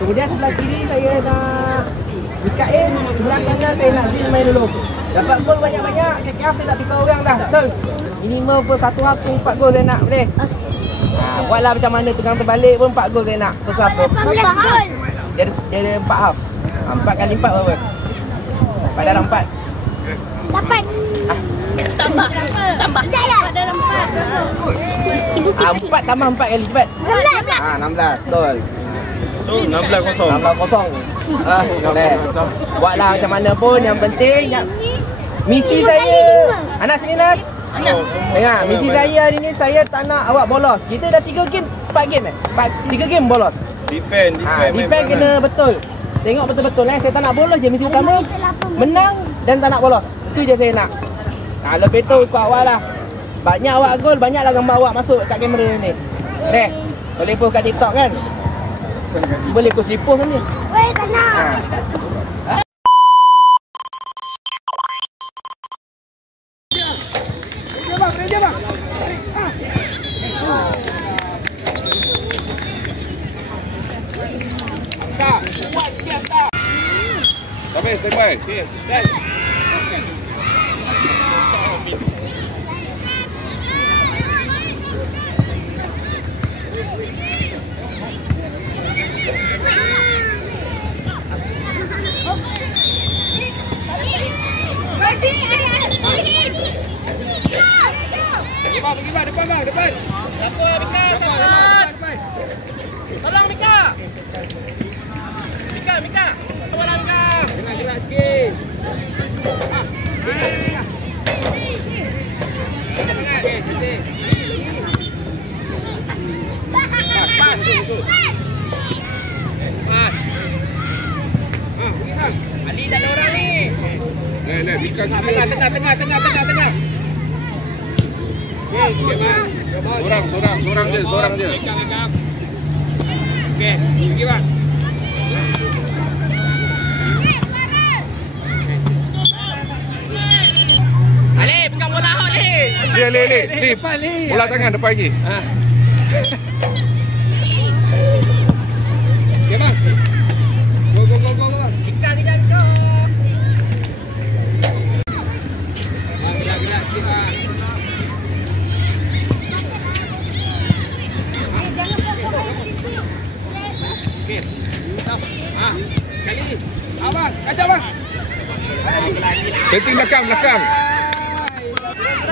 Kemudian sebelah kiri saya nak Mikael, sebelah kanan saya nak Zil main dulu. Dapat gol banyak-banyak, second half saya nak 3 orang dah, betul? Minimum per 1 half pun 4 gol saya nak, boleh? Buatlah macam mana tegang terbalik pun 4 gol saya nak, per 1 half. 18 gol. Dia ada 4 half. 4 kali 4 berapa? Pada 4. Dapat. Tambah. Tak ya. Dalam 4. 4 tambah 4 kali cepat. 16. Betul. 16-0. Boleh. Buatlah macam mana pun, yang penting misi saya. Anas sini Nas. Dengar, misi saya hari ni saya tak nak awak bolos. Kita dah 3 game, 4 game 3 game bolos. Defend kena betul. Tengok betul-betul saya tak nak bolos je. Misi utama menang dan tak nak bolos. Itu je saya nak. Lebih tu ikut awak lah. Banyak awak gol, banyaklah gambar awak masuk kat kamera ni. Boleh post kat TikTok kan? Boleh post di post kan ni? Weh, tak nak. Kerja bang. Tak, buat sikit tak. Sampai standby. Okey. Pergi bang, depan. Siapa Mika? Tolong Mika. Mika. Tolong Mika. Gerak sikit. Ali tak ada orang ni. Mika Tengah. Seorang je. Okey, pergi bang. Ali, pegang bola hot ni. Li. Bola tangan depan lagi. Okey bang. Go. Kita. Gerak sikit bang. Kali ni. Abang, kacau bang. Setting belakang.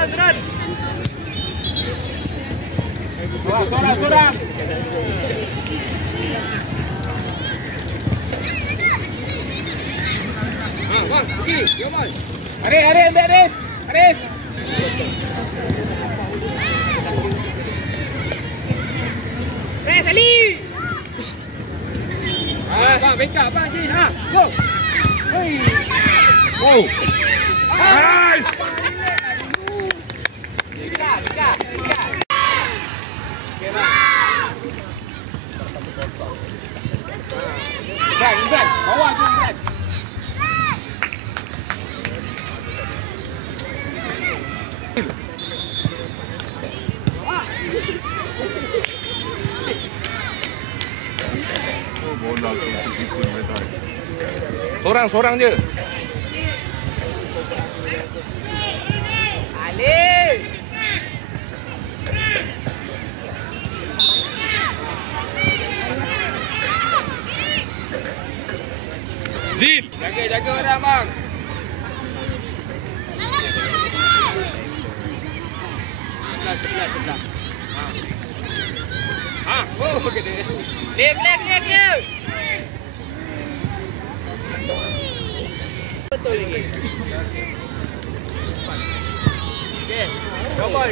Suran. Sorang. Bang, pergi. Yo bang. Aris. Ali. Bang, backup abang sini. Go. Hei. Oh. Nice. Mika. Okey bang. Ibran. Bawah tu Ibran. Bola tu Sorang je. Ali. Zil. Jaga orang bang. Sebelah. Oh gede. Lek. Betul lagi. Okey. Yo boy.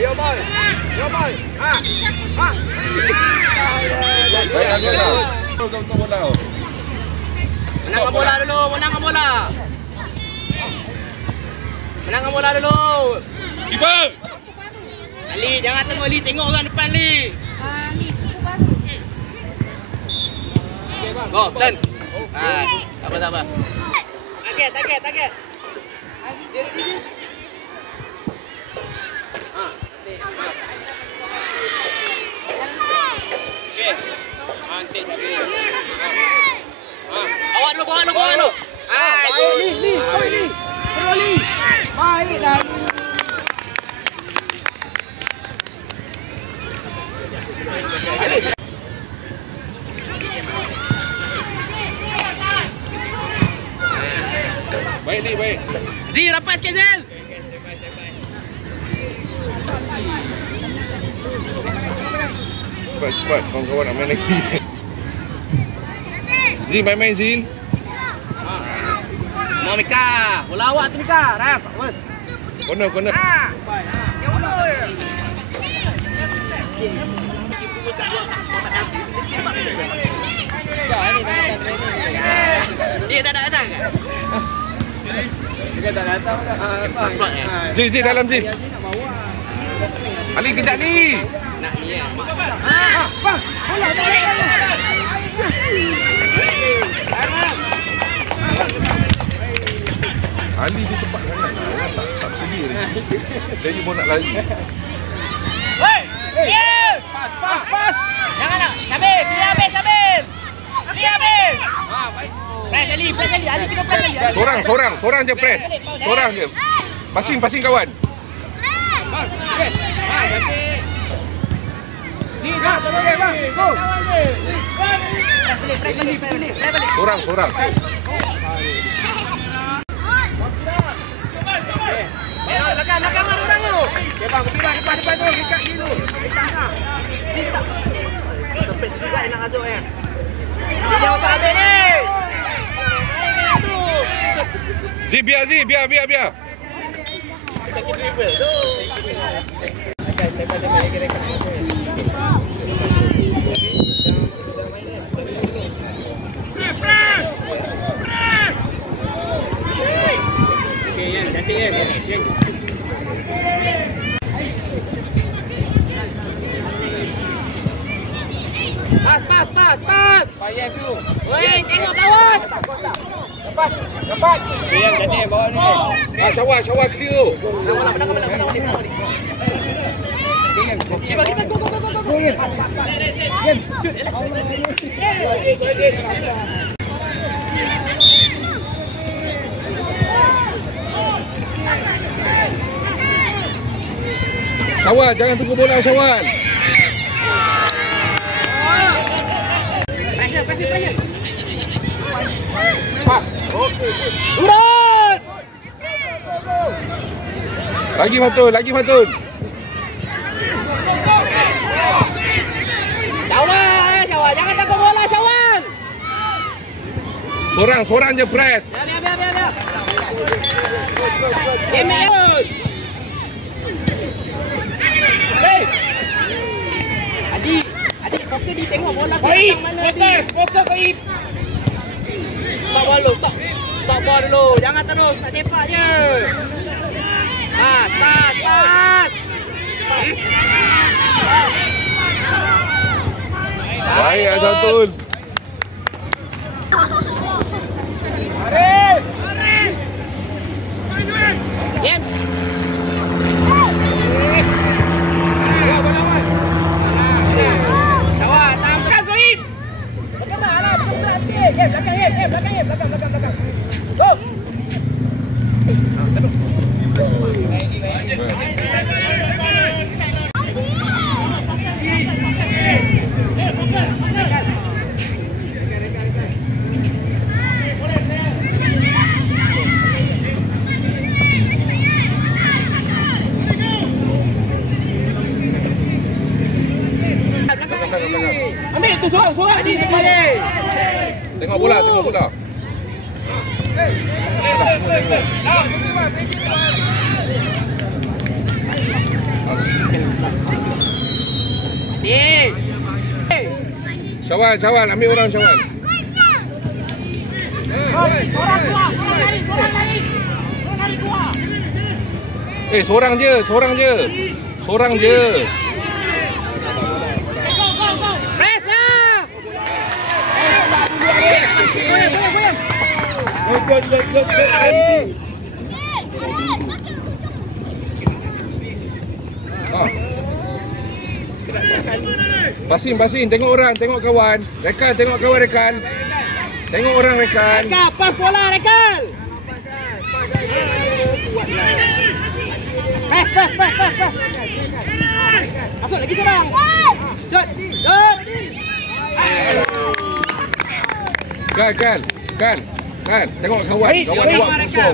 Baik bola. Menangkan bola dulu. Keeper. Ali, jangan tengok orang depan Ali. Go, turn. Tak apa. Target. Okey. Antik sekali. Bawa dulu. Li. Terus Li. Baik dah. Baik ni, baik. Zee, rapat sikit Zee. Cepat, kawan-kawan nak main lagi. Zin, main Zin. Mau Mika. Bola awak tu Mika. Raf. Corner. Yang bola je. Dia tak datang ke? Dia tak datang dah. Zin, dalam Zin. Ali kejap ni. Nak ni ya. Bang. Bola tak ada. Ali dia cepat sangat. Tak sedih lagi. Dia pun nak lari. Woi! Pas. Jangan nak. Sambil. Dia habis. Baik. Press Ali. Ali kita press Ali. Sorang je press. Sorang je. Pasing kawan. Bang. Cantik. Ni dah boleh bang. Go. Press balik. Sorang. Belakang ada orang tu. Okey bang, depan tu. Dekat dulu. Dekat sana. Tidak. Tepis juga nak masuk ya. Jauh tak habis ni. Zee, biar. Kita dribble tu. Saya pada rekan. Pas. Payah tu. Woi, tengok kawan. Dapat. Yang jadi bawa ni. Syawal clear. Syawal, jangan tunggu bola Syawal. Pasal. Urut! Lagi Fatun. Syawal, jangan takut bola Syawal. Sorang je press. Biar. Emel. Adik, kau pergi tengok bola kat mana ni. Fokus Baib. Stop bola dulu. Jangan terus, nak sepak je. Pas. Baik Fatun. Arif. Game. Belakang. Go. Ambil tu sorang ni balik. Tengok bola. Syawal, ambil orang Syawal. Sorang lari keluar. Sorang je. Press lah. Pasing, tengok orang, tengok kawan. Rekan. Tengok orang rekan. Rekal, pas bola Rekal. Pas. Masuk lagi seorang. Shot. Kan. Tengok kawan. Kawan Rekal.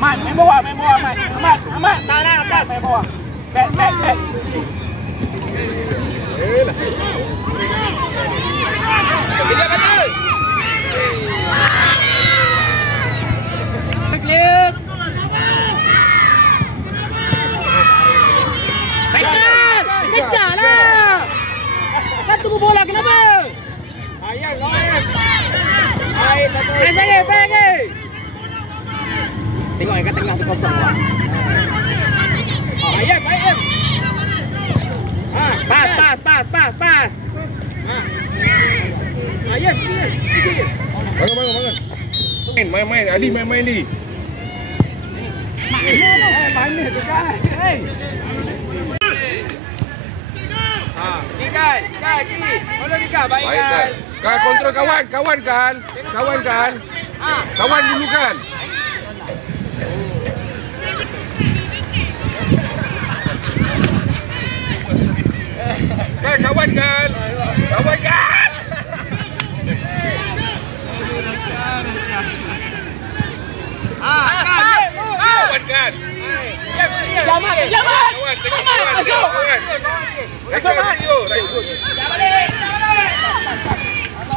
Mat, main bawah, Mat. Amat. Tak nak pas. Main bawah. Back. Kejar betul. Clear. Rekal. Kejarlah. Kan tunggu bola kenapa? Ayam. Pergi. Tengok yang kat tengah tu kosong. Ayam. Pas. Ayam. Bangun. Main. Ali main ni. Main tu kan. Kan. Kalau ni kan baik kan. Kan kontrol kawan kan. Kawan dulu kan. Kawan kan. Jamat.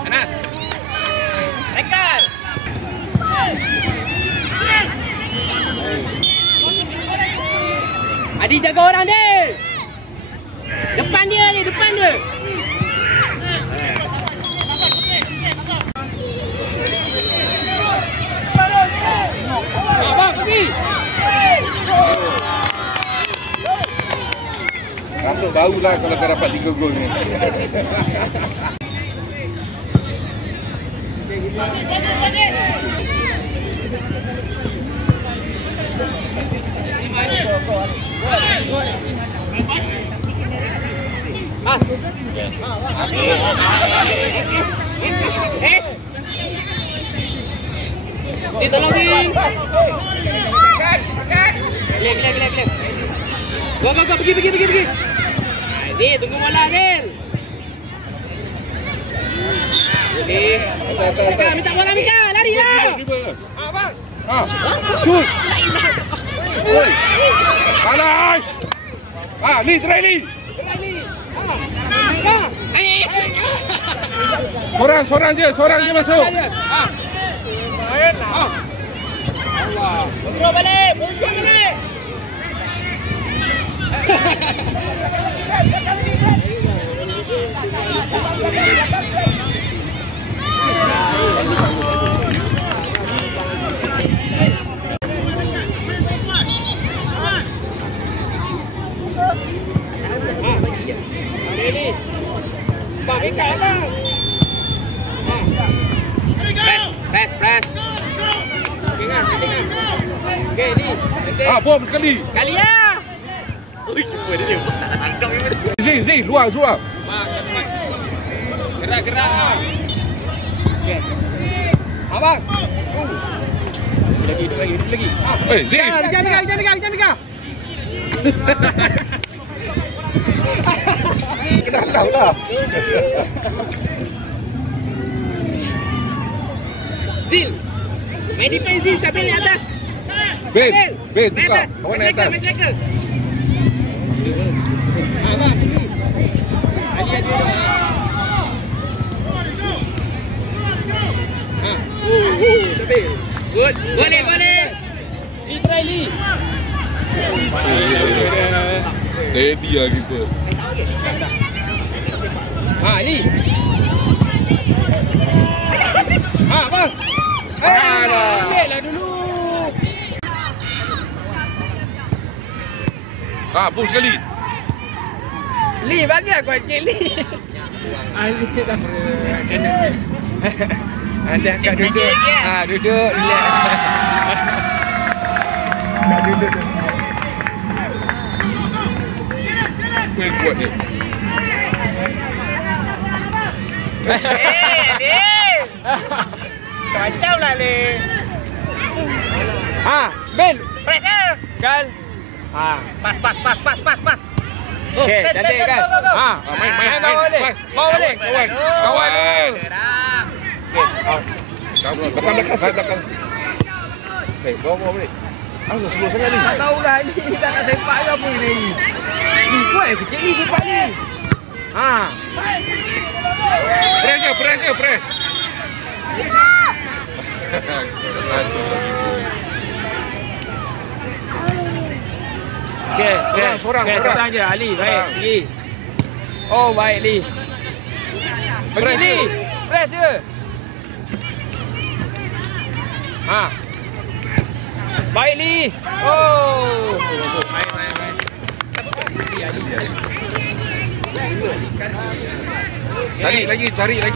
Anas. Rekal. Adi jaga orang dia. Depan dia. Abang pergi. Masuk barulah kalau kau dapat 3 gol ni. Si tolong si. Gelak. Go pergi. Zil, tunggu bola Zil. Okey. Minta bola Mika, lari lah. Bang. Shoot. Oi. Alas. Ni try ni. Sorang je masuk. Main. Allah. Kontrol balik, posisi balik. Ini. Bang, ikat abang. Press. Tengah. Okey, ni. Bom sekali. Kali ya. Ui, apa dia? Angkat ni. Zee, luar. Bang, cepat. Gerak. Okey. Abang. Lagi. Zee. Jangan Mika. Kena tahu lah. Zil. Main defense Zil, siapa yang atas? Ben, tukar. Kawan naik atas. Abang, pergi. Adi. Good. Boleh. Li try Li. Steady lah kita. Li. Bang. Ambil lah dulu. Bom sekali. Li, bagi aku sikit Li. Anda akan duduk. Duduk. Relax. Duduk. Kuat ni. Dia. Macam lah le. Ben. Press je. Kan. Pas. Okey, cantik kan. Main bawa balik. Bawa balik. Kawan dulu. Belakang. Baik, bawa balik. Asal slow sangat ni. Tak tahulah ni dah nak sepak ke apa ni. Ni kuat sikit ni sepak ni. Press je. Okey, Seorang je Ali. Baik, pergi. Oh, baik Ali. Pergi Ali. Press je. Baik Ali. Oh. Main. Cari lagi.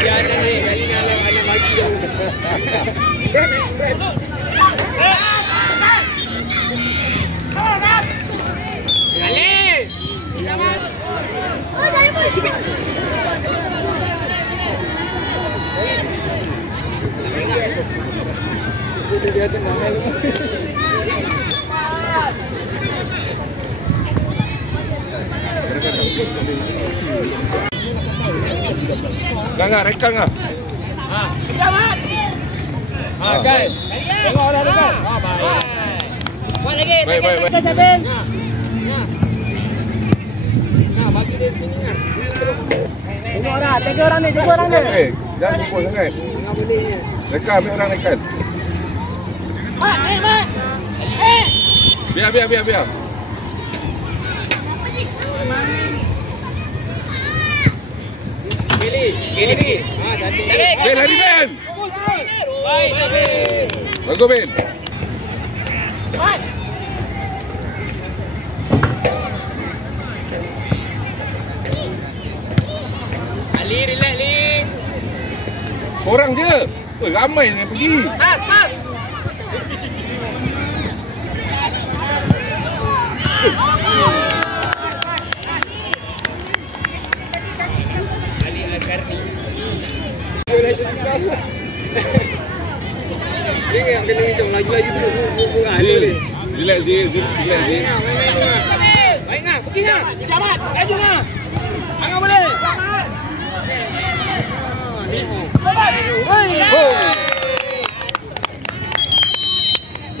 Ya ada ni, kali ni anak bagi jauh. Jangan rekang ah. Kan. Tengoklah dekat. Baik. Buat lagi. Baik. Ke Sabin. Bagi dia sini kan. Tengok orang ni. Jangan pukul sangat. Tengok boleh. Rekam, ambil orang rekam. Biar. Kiri. Cantik. Ben, lari Ben. Baik, Sabin. Bagus Ben. Ali, relax Ali. Seorang je. Ramai yang pergi. Pas. Ali Al-Karni. Dia yang kena hijau laju-laju dulu. Relax je. Baik ngah, pergi ngah. Selamat. Laju ngah. Angah boleh.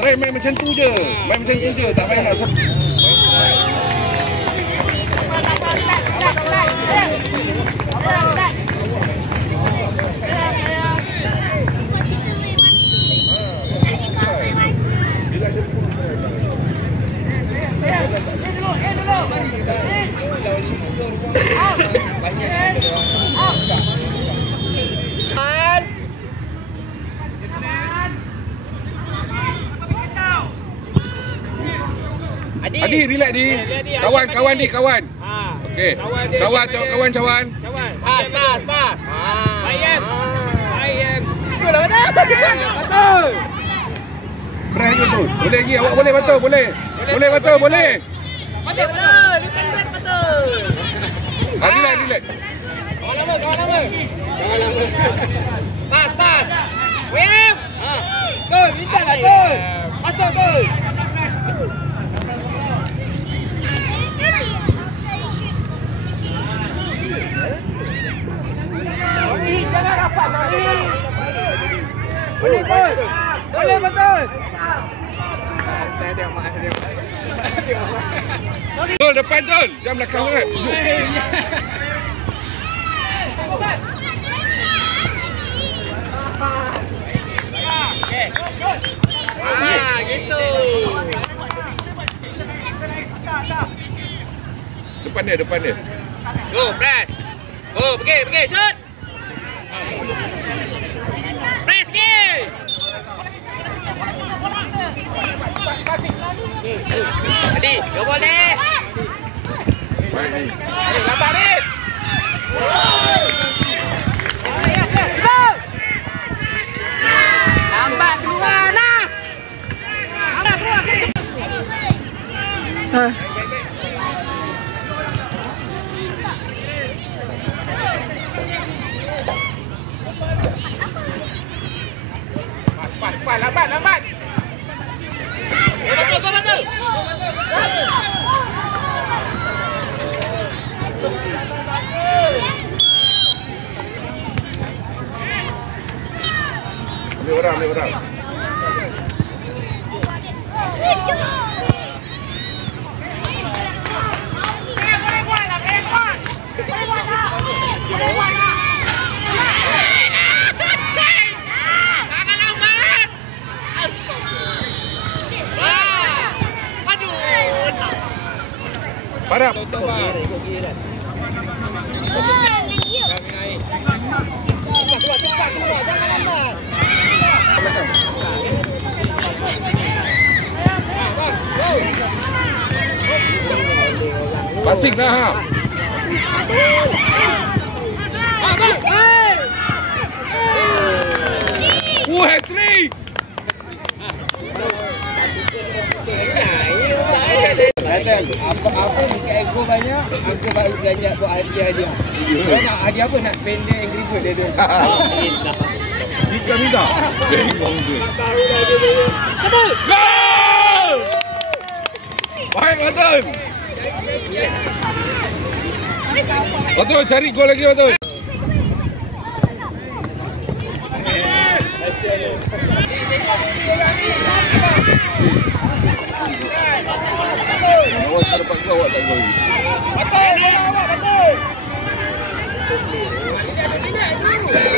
Try main macam tu je. Tak main nak Adi, relax di. Kawan di. Okey. Kawan. Pas. Bayam. Betul lah Betul. Press betul. Boleh lagi. Awak boleh betul. Boleh. Betul. Bukan betul. Relax. Kawan lama. Pas. Wem. Gol, minta lah gol. Masuk gol. Jangan rapat lagi. Boleh betul. Tol depan tol. Jangan belakang sangat. Gitu. Depan dia. Go, press. Go, pergi, shoot. Press kick. Adi, go boleh. Lambat Aris. orang. Padam. Keluar, jangan lambat. Passing dah. Hat-trick. Apa dekat Ego banyak, aku baru belanja buat hadiah. Kau nak hadiah apa? Nak spender Angry Bird dia tu. Minta. Bengong tu. Gol! Baik, Batun. Batun, cari gol lagi, Batun. Awak tak dapat gol, awak tak gol. Betul.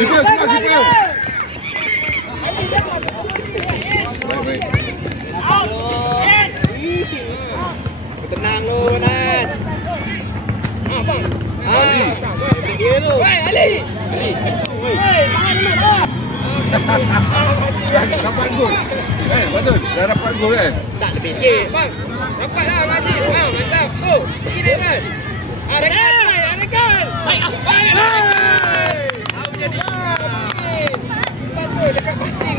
Kita. Baik. Tenang lu, Nas. Bang. Ali. Tangan lu. Dapat gol. Betul. Dah dapat gol kan? Tak lebih sikit. Bang. Dapatlah Najib. Mantap. Tu. Pergi dengan. Rekan. Baik. Apa jadi? Betul dekat passing.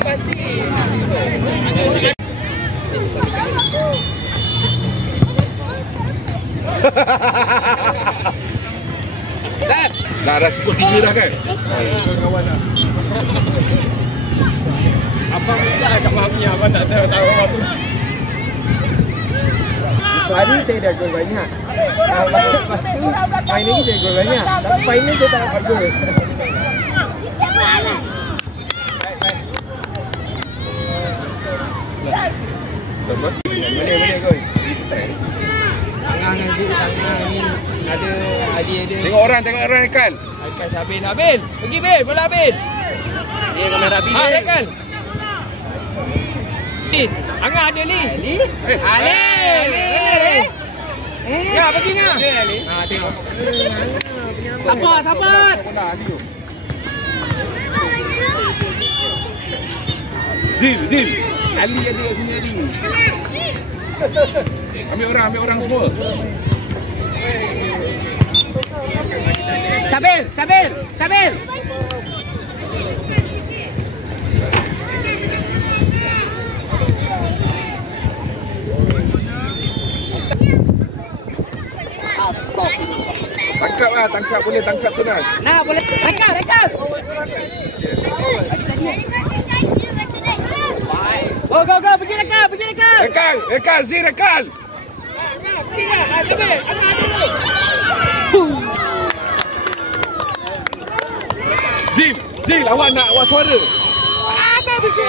Dah cukup 3 dah kan? Kawan dah. Abang minta kat mami, abang tak tahu apa. Hari saya dah gol banyak. Lepas tu main ni saya gol banyak. Tapi final saya tak dapat gol. Boleh gol. Tangan ni ada hadiah dia. Tengok orang kan. Akan Sabil. Pergi Bil, bola Bil. Dia kamera Bil. Kan. Angah ada ni. Ali. Ya, pergi ngah. Tengok. Sabar. Zil. Ali ada kat sini Ali. Ambil orang semua. Sabil. Tangkap boleh tangkap tu Nas. Nah, boleh. Rekan. Go, pergi rekan. Rekan, Zil rekan. Pergi dah, Sabil. Zil, awak suara. Tak pergi.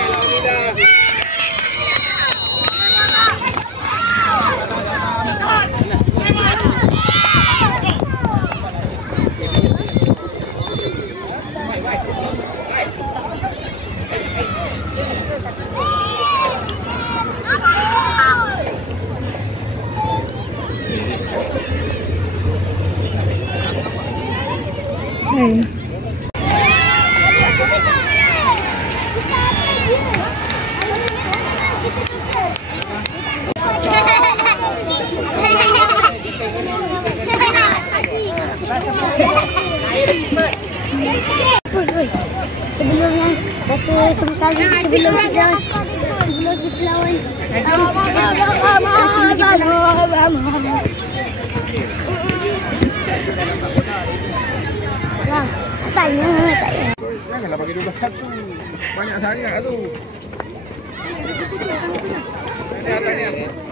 Sebelumnya sebelum kita lawan tanya. Janganlah bagi 12-1. Banyak sangat tu. Ini